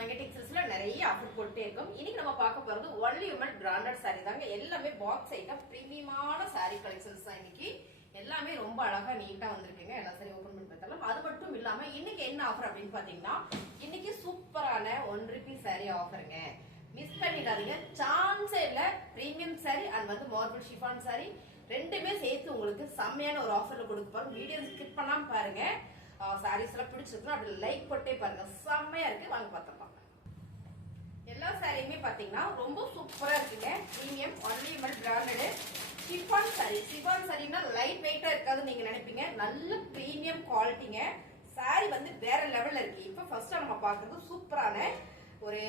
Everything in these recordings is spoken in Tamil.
மெகடெக்ஸஸ்ல நிறைய ஆஃபர் போட்டே இருக்கும். இன்னைக்கு நம்ம பார்க்க போறது ஒன்லி உமன் பிராண்டட் சாரி தாங்க. எல்லாமே பாக்ஸ் ஐட்டம் பிரீமியமான சாரி கலெக்ஷன்ஸ் தான். இன்னைக்கு எல்லாமே ரொம்ப அழகா நீட்டா வந்திருக்குங்க. எல்லா சாரி ஓபன் பண்ணி பார்த்தலாம். அது மட்டும் இல்லாம இன்னைக்கு என்ன ஆஃபர் அப்படின்னு பாத்தீங்கன்னா, இன்னைக்கு சூப்பரான 1 ரூபீஸ் சாரி ஆஃபருங்க. மிஸ் பண்ணிடாதீங்க, சான்ஸே இல்ல. பிரீமியம் சாரி அண்ட் வந்து மார்பிள் ஷிஃபான் சாரி ரெண்டுமே சேர்த்து உங்களுக்கு செம்மையான ஒரு ஆஃபர்ல கொடுக்க போறோம். வீடியோ ஸ்கிப் பண்ணாம பாருங்க. சாரீஸ் எல்லாம் பிடிச்சிருக்கோம், அப்படி லைக் போட்டே பாருங்க, செம்மையா இருக்கு. வாங்க பார்த்துக்கலாம். எல்லா சாரியுமே பாத்தீங்கன்னா ரொம்ப சூப்பரா இருக்குங்க. Premium only woman branded chiffon sari. ஷிஃபான் சாரினா லைட் வெயிட்டா இருக்காதுன்னு நீங்க நினைப்பீங்க. நல்ல பிரீமியம் குவாலிட்டிங்க. சாரி வந்து வேற லெவல்ல இருக்கு. இப்ப ஃபர்ஸ்ட் நம்ம பாக்குறது சூப்பரான ஒரு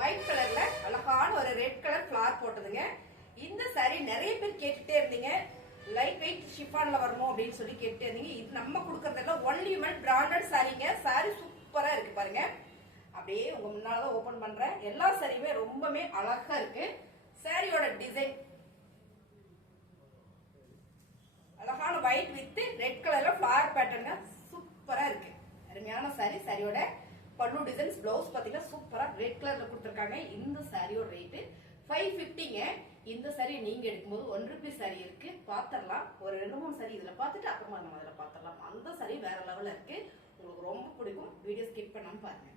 ஒயிட் கலர்ல அழகான ஒரு ரெட் கலர் ஃபிளார் போட்டதுங்க. இந்த சாரி நிறைய பேர் கேட்டுட்டே இருந்தீங்க, லைட் வெயிட் ஷிஃபான்ல வரணும் அப்படின்னு சொல்லி கேட்டுட்டே இருந்தீங்க. இது நம்ம கொடுக்கறதுல ஒன்லி உமன் பிராண்டட் சாரிங்க. சாரி சூப்பரா இருக்கு பாருங்க. அப்படியே உங்க முன்னாலதான் ஓபன் பண்றேன். எல்லா சாரியுமே ரொம்பவே அழகா இருக்கு. சாரியோட டிசைன் அழகான ஒயிட் வித் ரெட் கலர்ல ஃபிளவர் பேட்டர்ன் சூப்பரா இருக்கு. அருமையான சாரி. சாரியோட பல்லு டிசைன்ஸ், பிளவுஸ் பாத்தீங்கன்னா சூப்பரா ரெட் கலர்ல கொடுத்திருக்காங்க. இந்த சாரியோட ரேட் 550ங்க. இந்த சாரி நீங்க எடுக்கும்போது 1 ரூபீஸ் சாரி இருக்கு, பாத்திரலாம். ஒரு 2-3 சாரி இதுல பாத்துட்டு அப்புறமா நம்ம அதுல பாத்திரலாம். அந்த சாரி வேற லெவல்ல இருக்கு, உங்களுக்கு ரொம்ப பிடிக்கும். வீடியோ ஸ்கிப் பண்ணாம பாருங்க.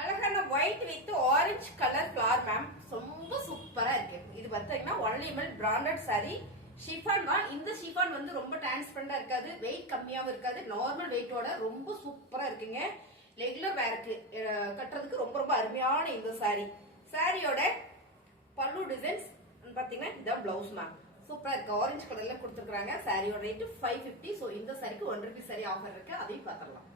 அழகான white with orange colour flower ma'am, ரொம்ப சூப்பரா இருக்கு. இது பாத்தீங்கன்னா only woman branded sari. Chiffon தான். இந்த ஷிஃபான் வந்து ரொம்ப டிரான்ஸ்பரண்டா இருக்காது, வெயிட் கம்மியாவும் இருக்காது, நார்மல் வெயிட்டோட ரொம்ப சூப்பரா இருக்குங்க. ரெகுலர் வேருக்கு கட்டுறதுக்கு ரொம்ப ரொம்ப அருமையான இந்த சாரி. சாரியோட பல்லு டிசைன்ஸ் பாத்தீங்கன்னா இதான் பிளவுஸ் மேம், சூப்பரா இருக்கு. ஆரஞ்சு கலர்ல கொடுத்துருக்காங்க. சாரியோட ரேட் 550. சோ இந்த சாரிக்கு 1 ரூபீஸ் சாரி ஆஃபர் இருக்கு, அதையும் பாத்திரலாம்.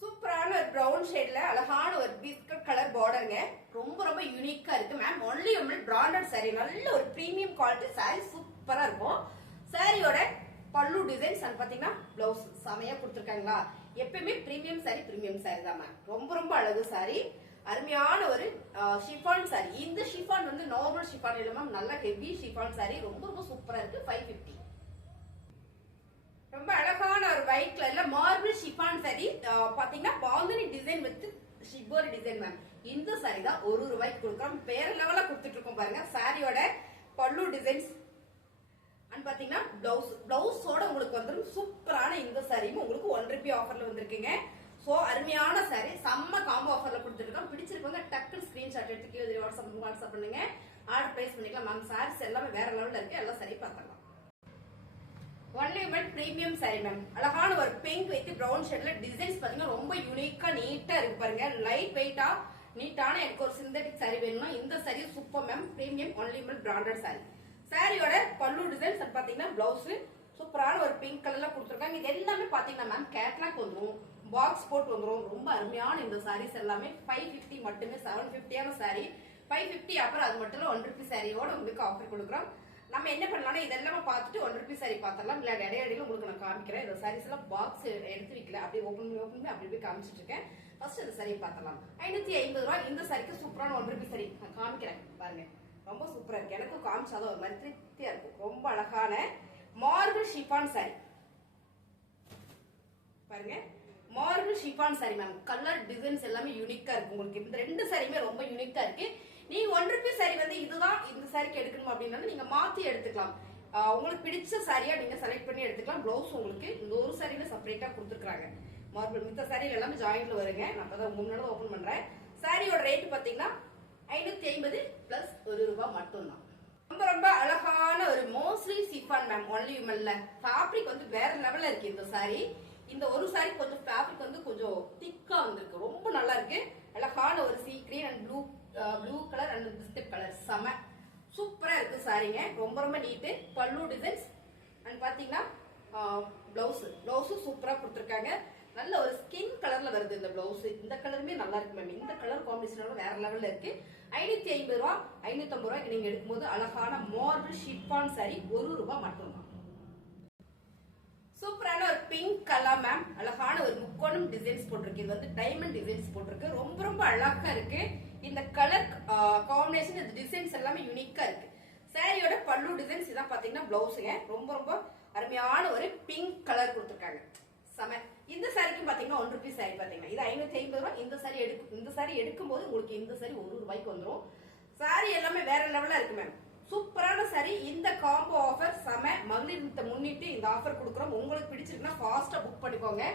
சூப்பரான ஒரு பிரவுன் ஷேட்ல அழகான ஒரு பிஸ்கட் கலர் பார்டருங்க. ரொம்ப ரொம்ப யூனிக்கா இருக்கு ma'am. Only woman branded sari, நல்ல ஒரு பிரீமியம் குவாலிட்டி சாரி, சூப்பரா இருக்கும். சாரியோட பல்லு டிசைன்ஸ் அண்ட் பாத்தீங்கன்னா பிளவுஸ் செமையா கொடுத்துருக்காங்களா. எப்பயுமே பிரீமியம் சாரி தான் மேம். ரொம்ப ரொம்ப அழகு சாரி. அருமையான ஒரு ஷிஃபான் சாரி. இந்த ஷிஃபான் வந்து நார்மல் ஷிஃபான் இல்ல மேம், நல்ல ஹெவி ஷிஃபான் சாரி. ரொம்ப ரொம்ப சூப்பரா இருக்கு. 550. ரொம்ப அழகான ஒரு ஒயிட் கலர்ல மார்பிள் ஷிஃபான் சாரி. பாத்தீங்கன்னா bandhani design with shibori design ma'am. இந்த சாரி தான் 1 ரூபாய்க்கு கொடுக்குறோம். வேற லெவலா கொடுத்துட்டு இருக்கோம் பாருங்க. சாரியோட பல்லு டிசைன்ஸ் அண்ட் பாத்தீங்கன்னா பிளவுஸோட உங்களுக்கு வந்துடும். சூப்பரான இந்த சாரியும் உங்களுக்கு 1 ரூபாய் ஆஃபர்ல வந்திருக்குங்க. சோ அருமையான சாரி, செம்ம காம்போ ஆஃபர்ல கொடுத்துருக்கோம். பிடிச்சிருக்கவங்க டக்குனு ஸ்கிரீன்ஷாட் எடுத்து கீழே வாட்ஸ்அப் பண்ணுங்க, ஆர்டர் பிளேஸ் பண்ணிக்கலாம் மேம். சாரீஸ் எல்லாமே வேற லெவல்ல இருக்கு. எல்லாம் சரி பார்க்கலாம். Only woman premium sari ma'am. அழகான ஒரு பிங்க் வித் பிரவுன் ஷேட்ல டிசைன்ஸ் பாத்தீங்கன்னா ரொம்ப யூனிக்கா நீட்டா இருக்கு பாருங்க. லைட் வெயிட்டா நீட்டான எனக்கு ஒரு சிந்தட்டிக் சாரி வேணும்னா இந்த sari super ma'am. Premium only woman branded sari. சாரியோட பல்லு டிசைன்ஸ் பாத்தீங்கன்னா பிளவுஸ் சூப்பரான ஒரு பிங்க் கலர்ல கொடுத்துருக்காங்க. இது எல்லாமே பாத்தீங்கன்னா மேம் கேட்லாக் வந்துரும், பாக்ஸ் போட்டு வந்துரும். ரொம்ப அருமையான இந்த சாரீஸ் எல்லாமே 550 மட்டுமே. 750 சாரி 550. அப்புறம் அது மட்டும் இல்ல 1 ரூபீஸ் சாரியோட உங்களுக்கு ஆஃபர் கொடுக்குறோம். நம்ம என்ன பண்ணலாம்னா இதெல்லாம் பார்த்துட்டு 1 ரூபீஸ் சாரி பார்த்தரலாம். இல்ல இடையில உங்களுக்கு நான் காமிக்கிறேன். இந்த சாரீஸ் எல்லாம் பாக்ஸ் எடுத்து வைக்கல, அப்படியே ஓபன் பண்ணி அப்படி காமிச்சிட்டு இருக்கேன். ஃபர்ஸ்ட் இந்த சாரி பார்த்தரலாம். 550 ரூபாய். இந்த சாரிக்கு சூப்பரான 1 ரூபீஸ் சாரி நான் காமிக்கிறேன் பாருங்க. ரொம்ப சூப்பரா இருக்கு. எனக்கு காமிச்சாதான் ஒரு மாதிரி திருப்தியா இருக்கும். ரொம்ப அழகான மார்பிள் ஷிஃபான் சாரி பாருங்க. Marble chiffon sorry ma'am. Colour designs எல்லாமே யூனிக்கா இருக்கு. உங்களுக்கு இந்த 2 சாரியுமே ரொம்ப யூனிக்கா இருக்கு. நீங்க 1 ரூபீஸ் சாரி வந்து இதுதான் இந்த சாரிக்கு எடுக்கணும் அப்படின்னா நீங்க மாத்தி எடுத்துக்கலாம். உங்களுக்கு பிடிச்ச சாரியா நீங்க செலக்ட் பண்ணி எடுத்துக்கலாம். பிளவுஸ் உங்களுக்கு இந்த ஒரு சாரியில செப்பரேட்டா கொடுத்துருக்காங்க. மார்பிள் மித்த சாரியில எல்லாமே ஜாயிண்ட்ல வருங்க. நான் அப்பதான் முன்னாடி ஓபன் பண்றேன். சாரியோட ரேட் பாத்தீங்கன்னா 550 பிளஸ் 1 ரூபாய் மட்டும்தான். ரொம்ப ரொம்ப அழகான ஒரு மோஸ்ட்லி ஷிஃபான் மேம். ஒன்லி உமன்ல ஃபேப்ரிக் வந்து வேற லெவல்ல இருக்கு இந்த சாரி. இந்த ஒரு சாரி கொஞ்சம் ஃபேப்ரிக் வந்து கொஞ்சம் திக்கா வந்திருக்கு, ரொம்ப நல்லா இருக்கு. அழகான ஒரு sea green and blue colour and biscuit colour, செம சூப்பரா இருக்கு சாரிங்க. ரொம்ப ரொம்ப நீட்டு. பல்லு டிசைன்ஸ் அண்ட் பாத்தீங்கன்னா பிளவுஸ் சூப்பரா கொடுத்துருக்காங்க. நல்ல ஒரு ஸ்கின் கலர்ல வருது இந்த பிளவுஸ். இந்த கலருமே நல்லா இருக்கு மேம். இந்த கலர் காம்பினேஷனோட வேற லெவல்ல இருக்கு. 550 ரூபாய். 550 ரூபாய்க்கு நீங்க எடுக்கும்போது அழகான மார்பிள் ஷிஃபான் சாரி 1 ரூபாய் மட்டும்தான். சூப்பரான ஒரு பிங்க் கலர் மேம். அழகான ஒரு முக்கோணம் டிசைன்ஸ் போட்டிருக்கு. இது வந்து டைமண்ட் டிசைன்ஸ் போட்டிருக்கு. ரொம்ப ரொம்ப அழகா இருக்கு. இந்த கலர் காம்பினேஷன், இந்த டிசைன்ஸ் எல்லாமே யூனிக்கா இருக்கு. சாரியோட பல்லு டிசைன்ஸ் இதான் பாத்தீங்கன்னா பிளவுஸுங்க. ரொம்ப ரொம்ப அருமையான ஒரு பிங்க் கலர் கொடுத்துருக்காங்க. செம இந்த சாரிக்கும் பாத்தீங்கன்னா 1 ரூபீஸ் சாரி பாத்தீங்கன்னா இது 550 ரூபாய். இந்த சாரி எடுக்கும்போது உங்களுக்கு இந்த சாரி 1 ரூபாய்க்கு வந்துடும். சாரி எல்லாமே வேற லெவலா இருக்கு மேம். சூப்பரான சாரி. இந்த காம்போ ஆஃபர் செம. மகளிர் தினத்தை முன்னிட்டு இந்த ஆஃபர் கொடுக்குறோம். உங்களுக்கு பிடிச்சிருக்குன்னா ஃபாஸ்டா புக் பண்ணிக்கோங்க.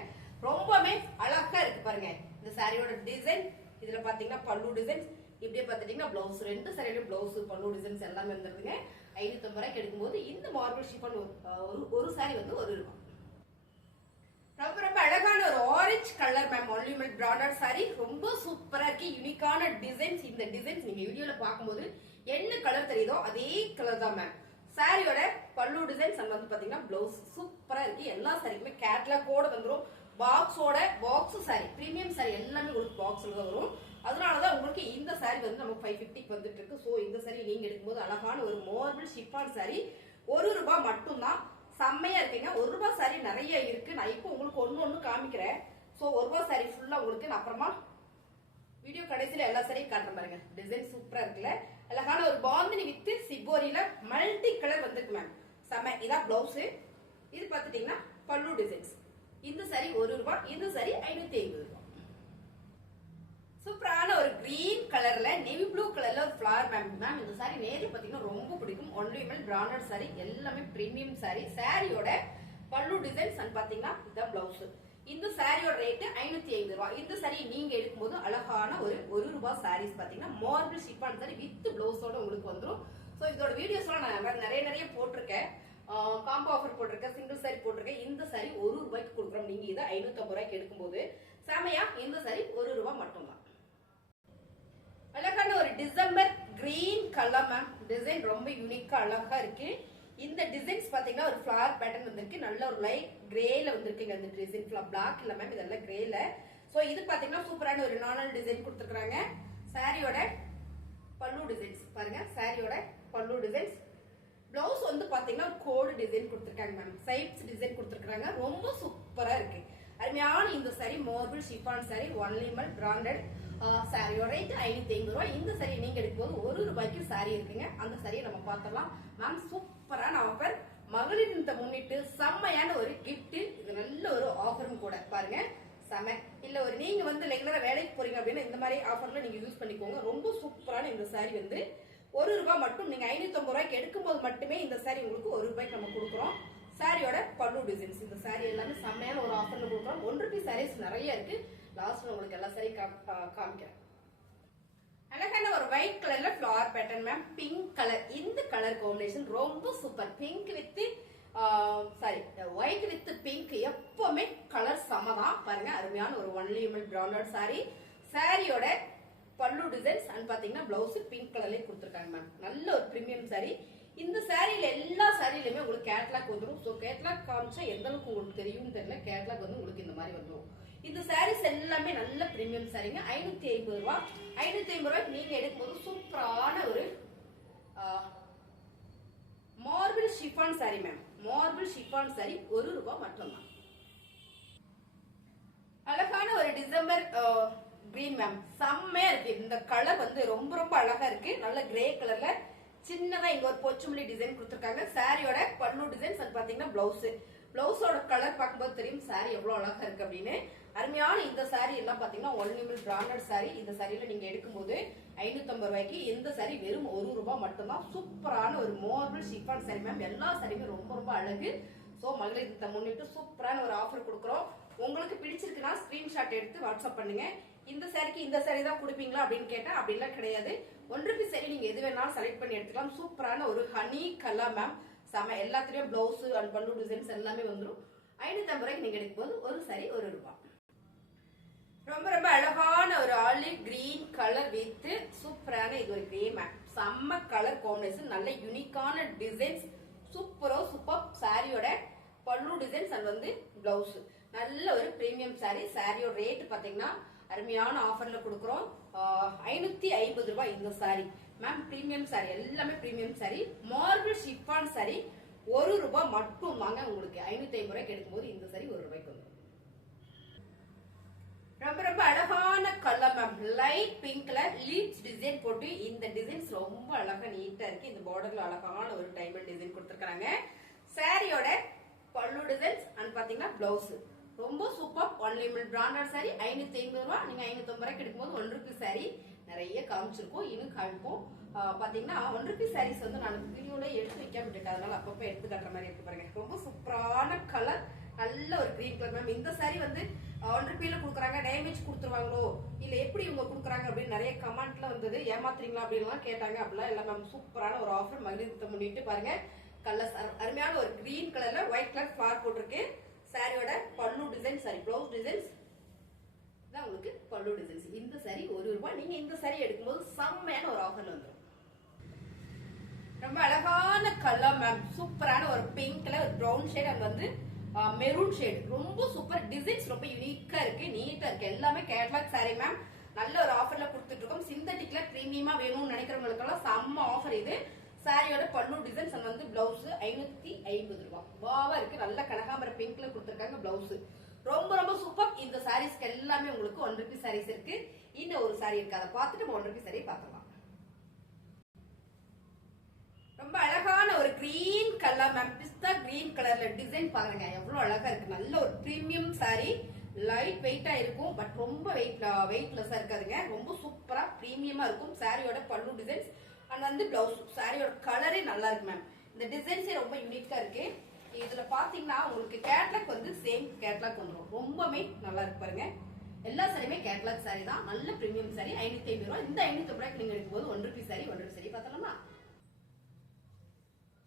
ரொம்பவே அழகா இருக்கு பாருங்க இந்த சாரியோட டிசைன். இதுல பாத்தீங்கன்னா பல்லு டிசைன், இப்படியே பாத்துட்டீங்கன்னா பிளவுஸ், 2 சாரியோட பிளவுஸ் பல்லு டிசைன்ஸ் எல்லாமே வந்துருதுங்க. 550 ரூபாய்க்கு எடுக்கும்போது இந்த மார்பிள் ஷிஃபான் ஒரு சாரி வந்து 1 ரூபாய். ரொம்ப ரொம்ப அழகான ஒரு ஆரஞ்சு கலர் மேம். ஒன்லிமெண்ட் பிராண்டட் சாரி. ரொம்ப சூப்பரா இருக்கு. யூனிக்கான டிசைன்ஸ். இந்த டிசைன்ஸ் நீங்க வீடியோல பாக்கும்போது என்ன கலர் தெரியுதோ அதே கலர் தான் மேம். சாரியோட பல்லு டிசைன்ஸ் அங்க வந்து பாத்தீங்கன்னா பிளவுஸ் சூப்பரா இருக்கு. எல்லா சாரிக்குமே கேட்லாகோட வந்துரும். பாக்ஸோட பாக்ஸ் சாரி, பிரீமியம் சாரி எல்லாமே உங்களுக்கு பாக்ஸ்ல தான் வரும். அதனாலதான் உங்களுக்கு இந்த சாரி வந்து நம்ம 550க்கு வந்துட்டு இருக்கு. சோ இந்த சாரி நீங்க எடுக்கும்போது அழகான ஒரு மார்பிள் ஷிஃபான் சாரி 1 ரூபாய் மட்டும்தான். செம்மையா இருக்குங்க. 1 ரூபாய் சாரி நிறைய இருக்கு. நான் இப்போ உங்களுக்கு ஒன்னு காமிக்கிறேன். சோ 1 ரூபாய் சாரி ஃபுல்லா உங்களுக்கு நான் அப்புறமா வீடியோ கடைசியில எல்லா சாரியும் காட்டுறேன் பாருங்க. டிசைன் சூப்பரா இருக்குல்ல. அழகான ஒரு பாந்தினி வித் சிபோரியில மல்டி கலர் வந்திருக்கு மேம். செம்ம. இதான் பிளவுஸ். இது பாத்துட்டீங்கன்னா பல்லு டிசைன்ஸ். இந்த சாரி 1 ரூபாய். இந்த சாரி 550 ரூபாய். சூப்பரான ஒரு கிரீன் கலர்ல நேவி ப்ளூ கலர்ல ஒரு ஃபிளவர் மேம். இந்த சாரி நேர்ல பாத்தீங்கன்னா ரொம்ப பிடிக்கும். ஒன்லிமெண்ட் பிராண்டட் சாரி. எல்லாமே பிரீமியம் சாரி. சாரியோட பல்லு டிசைன்ஸ் அண்ட் பாத்தீங்கன்னா இதான் பிளவுஸ். இந்த சாரியோட ரேட் 550 ரூபாய். இந்த சாரி நீங்க எடுக்கும்போது அழகான ஒரு 1 ரூபாய் சாரீஸ் பாத்தீங்கன்னா மார்பிள் ஷிஃபான் சாரி வித் பிளவுஸோட உங்களுக்கு வந்துடும். சோ இதோட வீடியோஸ் எல்லாம் நான் நிறைய போட்டிருக்கேன். காம்போ ஆஃபர் போட்டிருக்கேன், சிங்கிள் சாரி போட்டிருக்கேன். இந்த சாரி 1 ரூபாய்க்கு கொடுக்குறோம். நீங்க இதை 550 ரூபாய்க்கு எடுக்கும்போது செமையா. இந்த சாரி 1 ரூபாய் மட்டும்தான். அழகான ஒரு December green colour ma'am. Design ரொம்ப யூனிக்கா அழகா இருக்கு. இந்த டிசைன்ஸ் பாத்தீங்கன்னா ஒரு ஃபிளவர் பேட்டர்ன் வந்திருக்கு. நல்ல ஒரு லைட் கிரேல வந்திருக்குங்க. இந்த டிசைன் பிளாக் இல்ல மேம், இதெல்லாம் கிரேல. சோ இது பாத்தீங்கன்னா சூப்பரான ஒரு நார்மல் டிசைன் கொடுத்துருக்காங்க. சாரியோட பல்லு டிசைன்ஸ் பாருங்க. சாரியோட பல்லு டிசைன்ஸ். பிளவுஸ் வந்து பாத்தீங்கன்னா கோடு டிசைன் கொடுத்துருக்காங்க மேம். சைட்ஸ் டிசைன் கொடுத்துருக்காங்க. ரொம்ப சூப்பரா இருக்கு. அருமையான இந்த சாரி மார்பிள் ஷிஃபான் சாரி ஒன்லிமெண்ட் பிராண்டட் சாரியோட ரேட் 550 ரூபாய். இந்த சாரி நீங்க எடுக்கும்போது 1 ரூபாய்க்கு சாரி இருக்குங்க. அந்த சாரியை நம்ம பார்த்தலாம் மேம். சூப்பரான ஆஃபர். மகளிர் தினத்தை முன்னிட்டு செம்மையான ஒரு கிஃப்ட். இது நல்ல ஒரு ஆஃபரும் கூட பாருங்க. செம. இல்ல ஒரு நீங்க வந்து ரெகுலரா வேலைக்கு போறீங்க அப்படின்னா இந்த மாதிரி ஆஃபர்ல நீங்க யூஸ் பண்ணிக்கோங்க. ரொம்ப சூப்பரான இந்த சாரி வந்து 1 ரூபாய் மட்டும். நீங்க 550 ரூபாய்க்கு எடுக்கும்போது மட்டுமே இந்த சாரி உங்களுக்கு 1 ரூபாய்க்கு நம்ம கொடுக்குறோம். சாரியோட பல்லு டிசைன்ஸ். இந்த சாரி எல்லாமே செம்மையான ஒரு ஆஃபர்ல கொடுக்குறோம். 1 ரூபாய் சாரீஸ் நிறைய இருக்கு. லாஸ்ட்ல உங்களுக்கு எல்லா சாரி காமிக்கிறேன். அழகான ஒரு ஒயிட் கலர்ல flower pattern ma'am. Pink colour. இந்த கலர் காம்பினேஷன் ரொம்ப super. Pink with white with pink எப்பவுமே கலர் சமதான் பாருங்க. அருமையான ஒரு ஒன்லிமெண்ட் பிராண்டட் சாரி. சாரியோட பல்லு டிசைன்ஸ் அண்ட் பாத்தீங்கன்னா பிளவுஸ் பிங்க் கலர்லயே கொடுத்துருக்காங்க மேம். நல்ல ஒரு பிரீமியம் சாரி. இந்த சாரியில எல்லா சாரியிலுமே உங்களுக்கு கேட்லாக் வந்துடும். ஸோ கேட்லாக் காமிச்சா எந்த அளவுக்கு உங்களுக்கு தெரியும் தெரியல. கேட்லாக் வந்து உங்களுக்கு இந்த மாதிரி வந்துடும். இந்த சாரீஸ் எல்லாமே நல்ல பிரீமியம் சாரிங்க. 550 ரூபாய். 550 ரூபாய்க்கு நீங்க எடுக்கும்போது சூப்பரான ஒரு marble chiffon sorry ma'am. Marble chiffon sorry 1 ரூபாய் மட்டும்தான். அழகான ஒரு டிசம்பர் கிரீன் மேம். செம்மையா இருக்கு. இந்த கலர் வந்து ரொம்ப ரொம்ப அழகா இருக்கு. நல்ல கிரே கலர்ல சின்னதா இங்க ஒரு பொச்சுமல்லி டிசைன் கொடுத்துருக்காங்க. சாரியோட பல்லு டிசைன்ஸ் பாத்தீங்கன்னா பிளவுஸ். பிளவுஸோட கலர் பார்க்கும்போது தெரியும் சாரி எவ்வளவு அழகா இருக்கு அப்படின்னு. அருமையான இந்த சாரி எல்லாம் பாத்தீங்கன்னா ஒன்லிமெண்ட் பிராண்டட் சாரி. இந்த சாரியில நீங்க எடுக்கும்போது 550 ரூபாய்க்கு. இந்த சாரி வெறும் 1 ரூபாய் மட்டும்தான். சூப்பரான ஒரு மார்பிள் ஷிஃபான் சாரி மேம். எல்லா சாரியுமே ரொம்ப ரொம்ப அழகு. சோ மகளிர் தினத்தை முன்னிட்டு சூப்பரான ஒரு ஆஃபர் கொடுக்குறோம். உங்களுக்கு பிடிச்சிருக்குன்னா ஸ்கிரீன்ஷாட் எடுத்து வாட்ஸ்அப் பண்ணுங்க. இந்த சாரிக்கு இந்த சாரி தான் கொடுப்பீங்களா அப்படின்னு கேட்டா அப்படிலாம் கிடையாது. 1 ரூபாய் சாரி நீங்க எது வேணாலும் செலக்ட் பண்ணி எடுத்துக்கலாம். சூப்பரான ஒரு ஹனி கலர் மேம். செம. எல்லாத்துலயும் பிளவுஸ் அண்ட் பல்லு டிசைன்ஸ் எல்லாமே வந்துடும். 550 ரூபாய்க்கு நீங்க எடுக்கும்போது ஒரு சாரி 1 ரூபாய். ரொம்ப ரொம்ப அழகான ஒரு ஆலிவ் கிரீன் கலர் வித் சூப்பரான இது ஒரு கிரே மேம். செம்ம கலர் காம்பினேஷன். நல்ல யூனிக்கான டிசைன்ஸ். சூப்பர் சாரியோட பல்லு டிசைன்ஸ் அண்ட் வந்து பிளவுஸ். நல்ல ஒரு பிரீமியம் சாரி. சாரியோட ரேட் பாத்தீங்கன்னா அருமையான ஆஃபர்ல கொடுக்குறோம். 550 ரூபாய் இந்த சாரி மேம். பிரீமியம் சாரி எல்லாமே premium sorry. Marble chiffon sorry 1 ரூபாய் மட்டும் வாங்க. உங்களுக்கு 550 ரூபாய்க்கு எடுக்கும்போது இந்த சாரி 1 ரூபாய்க்கு வந்துடும். ரொம்ப ரொம்ப அழகான கலர் மேம். லைட் பிங்க்ல லீவ்ஸ் டிசைன் போட்டு இந்த டிசைன்ஸ் ரொம்ப அழகா நீட்டா இருக்கு. இந்த பார்டர்ல அழகான ஒரு டைமண்ட் டிசைன் கொடுத்துருக்காங்க. சாரியோட பல்லு டிசைன்ஸ் அண்ட் பாத்தீங்கன்னா பிளவுஸ் ரொம்ப சூப்பர். ஒன்லி பிராண்டட் சாரி 550 ரூபா. நீங்க 550 ரூபாய்க்கு எடுக்கும்போது 1 ரூபி சாரி நிறைய காமிச்சிருக்கோம், இன்னும் காமிப்போம். பாத்தீங்கன்னா 1 ரூபி சாரீஸ் வந்து நான் வீடியோல எடுத்து வைக்காம விட்டுட்டேன், அதனால அப்பப்ப எடுத்து கட்டுற மாதிரி இருக்கு பாருங்க. ரொம்ப சூப்பரான கலர், நல்ல ஒரு கிரீன் கலர் மேம். இந்த சாரி வந்து 1 ரூபியில கொடுக்குறாங்க, டேமேஜ் கொடுத்துருவாங்களோ இல்ல எப்படி இவங்க கொடுக்குறாங்க அப்படின்னு நிறைய கமெண்ட்ல வந்தது. ஏமாத்துறீங்களா அப்படின்னு கேட்டாங்க. அப்படிலாம் இல்ல மேம், சூப்பரான ஒரு ஆஃபர் மகிழ்ச்சி முன்னிட்டு பாருங்க. கலர்ஸ் அருமையான ஒரு கிரீன் கலர்ல ஒயிட் கலர் ஃபிளார் போட்டிருக்கு. சாரியோட பல்லு டிசைன், சாரி பிளவுஸ் டிசைன்ஸ் தான் உங்களுக்கு பல்லு டிசைன்ஸ். இந்த சாரி 1 ரூபாய். நீங்க இந்த சாரி எடுக்கும்போது செம்மையான ஒரு ஆஃபர்ல வந்துடும். ரொம்ப அழகான கலர் மேம், சூப்பரான ஒரு pink colour, brown shade and வந்து மெரூன் ஷேட். ரொம்ப சூப்பர் டிசைன்ஸ், ரொம்ப யூனிக்கா இருக்கு, நீட்டா இருக்கு. எல்லாமே கேட்லாக் சாரி மேம். நல்ல ஒரு ஆஃபர்ல கொடுத்துட்டு இருக்கோம். சிந்தட்டிக்ல பிரீமியமா வேணும்னு நினைக்கிறவங்களுக்கு எல்லாம் செம்ம ஆஃபர் இது. சாரியோட பல்லு டிசைன்ஸ் அண்ட் வந்து பிளவுஸ் 550 ரூபாய். வாவா இருக்கு, நல்ல கனகாம்பர பிங்க்ல கொடுத்துருக்காங்க பிளவுஸ். ரொம்ப ரொம்ப சூப்பர். இந்த சாரீஸ்க்கு எல்லாமே உங்களுக்கு 1 ரூபி சாரீஸ் இருக்கு. இன்னும் ஒரு சாரி இருக்கு, அதை பார்த்துட்டு 1 ரூபி சாரி பார்க்கலாம். ரொம்ப அழகான ஒரு கிரீன் கலர் மேம், பிஸ்தா கிரீன் கலர்ல டிசைன் பாருங்க, எவ்வளவு அழகா இருக்கு. நல்ல ஒரு பிரீமியம் சாரி, லைட் வெயிட்டா இருக்கும், பட் ரொம்ப வெயிட்லெஸ்ஸா இருக்காதுங்க. ரொம்ப சூப்பரா பிரீமியமா இருக்கும். சாரியோட பல்லு டிசைன்ஸ் அண்ட் வந்து பிளவுஸ். சாரியோட கலரே நல்லா இருக்கு மேம். இந்த டிசைன்ஸே ரொம்ப யூனிக்கா இருக்கு. இதுல பாத்தீங்கன்னா உங்களுக்கு கேட்லாக் வந்து சேம் கேட்லாக் வந்துடும். ரொம்பவே நல்லா இருக்கு பாருங்க. எல்லா சாரியுமே கேட்லாக் சாரி தான், நல்ல பிரீமியம் சாரி. 550 ரூபாய். இந்த 550 ரூபாய்க்கு நீங்க எடுக்கும்போது 1 ரூபி சாரி 1 ரூபி சாரி பார்த்தலாமா?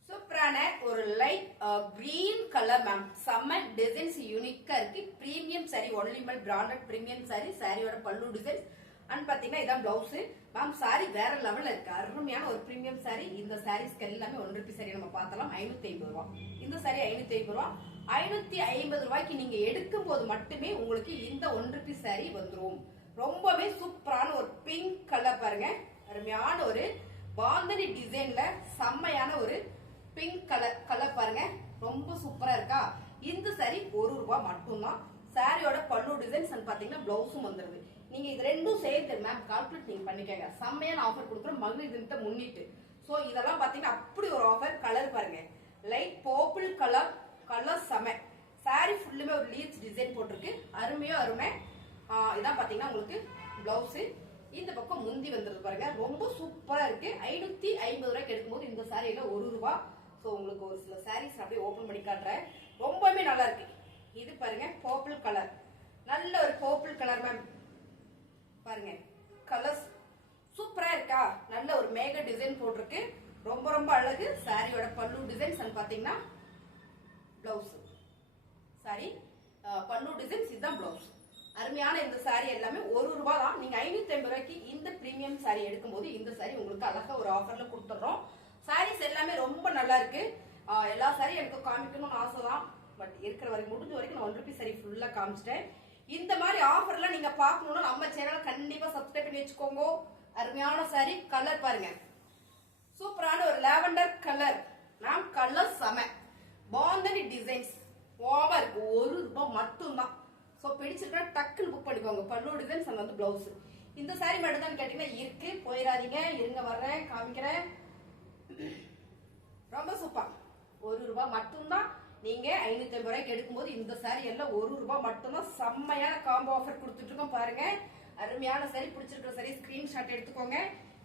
சூப்பரான ஒரு லைட் கிரீன் கலர் மேம், செம்ம டிசைன்ஸ் யூனிக்கா இருக்கு. Premium sorry, only branded premium sorry. சாரியோட பல்லு டிசைன்ஸ் அண்ட் பாத்தீங்கன்னா இதான் பிளவுஸ் மேம். சாரி வேற லெவல்ல இருக்கு, அருமையான ஒரு பிரீமியம் சாரி. இந்த சாரீஸ்க்கு எல்லாமே 1 ரூபி சாரி நம்ம பார்த்தலாம். 550 ரூபாய். இந்த சாரி 550 ரூபாய். 550 ரூபாய்க்கு நீங்க எடுக்கும் போது மட்டுமே உங்களுக்கு இந்த 1 ரூபி சாரி வந்துரும். ரொம்பவே சூப்பரான ஒரு பிங்க் கலர் பாருங்க, அருமையான ஒரு பாந்தனி டிசைன்ல செம்மையான ஒரு பிங்க் கலர் பாருங்க, ரொம்ப சூப்பரா இருக்கா. இந்த சாரி 1 ரூபாய் மட்டும்தான். சாரியோட பல்லு டிசைன்ஸ் பாத்தீங்கன்னா பிளவுஸும் வந்துருது. நீங்க இது ரெண்டும் சேர்த்து மேம் கால்குலேட் நீங்க பண்ணிக்கங்க. செம்மையான ஆஃபர் கொடுக்குறோம் மகளிர் தினத்தை முன்னிட்டு. சோ இதெல்லாம் பாத்தீங்கன்னா அப்படி ஒரு ஆஃபர். கலர் பாருங்க, லைட் பர்பிள் கலர், கலர் செம. சாரி ஃபுல்லுமே ஒரு லீவ்ஸ் டிசைன் போட்டிருக்கு, அருமையோ அருமை. இதான் பாத்தீங்கன்னா உங்களுக்கு பிளவுஸ். இந்த பக்கம் முந்தி வந்துருது பாருங்க, ரொம்ப சூப்பரா இருக்கு. 550 ரூபாய்க்கு எடுக்கும்போது இந்த சாரியில 1 ரூபாய். சோ உங்களுக்கு ஒரு சில சாரீஸ் அப்படியே ஓபன் பண்ணி காட்டுறேன், ரொம்பவே நல்லா இருக்கு. இது பாருங்க பர்பிள் கலர், நல்ல ஒரு பர்பிள் கலர் மேம். பாருங்க கலர்ஸ் சூப்பரா இருக்கா. நல்ல ஒரு மேக டிசைன் போட்டிருக்கு, ரொம்ப ரொம்ப அழகு. சாரியோட பல்லு டிசைன்ஸ் பாத்தீங்கன்னா பிளவுஸ். சாரி பல்லு டிசைன்ஸ், இதுதான் பிளவுஸ். அருமையான இந்த சாரி எல்லாமே 1 ரூபாய் தான். நீங்க 550 ரூபாய்க்கு இந்த பிரீமியம் சாரி எடுக்கும்போது இந்த சாரி உங்களுக்கு அழகா ஒரு ஆஃபர்ல கொடுத்துறோம். சாரீஸ் எல்லாமே ரொம்ப நல்லா இருக்கு. எல்லா சாரியும் எனக்கு காமிக்கணும்னு ஆசை தான், பட் இருக்கிற வரைக்கும் முடிஞ்ச வரைக்கும் நான் 1 ரூபி சாரி ஃபுல்லா காமிச்சிட்டேன். இந்த மாதிரி ஆஃபர்லாம் நீங்க பாக்கணும்னா நம்ம சேனலை கண்டிப்பா சப்ஸ்கிரைப் பண்ணி வச்சுக்கோங்க. அருமையான சாரி. கலர் பாருங்க, சூப்பரான ஒரு லாவெண்டர் கலர் மேம். கலர் செம, பாந்தனி டிசைன்ஸ் ஓவா இருக்கு. 1 ரூபாய் மட்டும்தான். சோ பிடிச்சிருக்கா டக்குன்னு புக் பண்ணிக்கோங்க. பல்லு டிசைன்ஸ் அண்ட் வந்து பிளவுஸ். இந்த சாரி மட்டும் தான் கேட்டீங்கன்னா இருக்கு, போயிடாதீங்க. இருங்க வர்றேன், காமிக்கிறேன். ரொம்ப சூப்பர். 1 ரூபாய் மட்டும்தான். நீங்க 550 ரூபாய்க்கு எடுக்கும்போது இந்த சாரி எல்லாம் 1 ரூபாய் மட்டும்தான். செம்மையான காம்போ ஆஃபர் கொடுத்துட்டு இருக்கோம் பாருங்க. அருமையான சாரி. பிடிச்சிருக்கிற சாரி ஸ்கிரீன்ஷாட் எடுத்துக்கோங்க.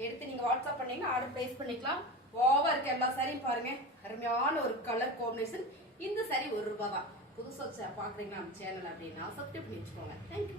எடுத்து நீங்க வாட்ஸ்அப் பண்ணீங்கன்னா ஆர்டர் பிளேஸ் பண்ணிக்கலாம். ஓவா இருக்க எல்லா சாரியும் பாருங்க, அருமையான ஒரு கலர் காம்பினேஷன். இந்த சாரி 1 ரூபாய் தான். புதுசா பாக்குறீங்கன்னா நம்ம சேனல் அப்படின்னா சப்ஸ்கிரைப் பண்ணி வச்சுக்கோங்க. தேங்க்யூ.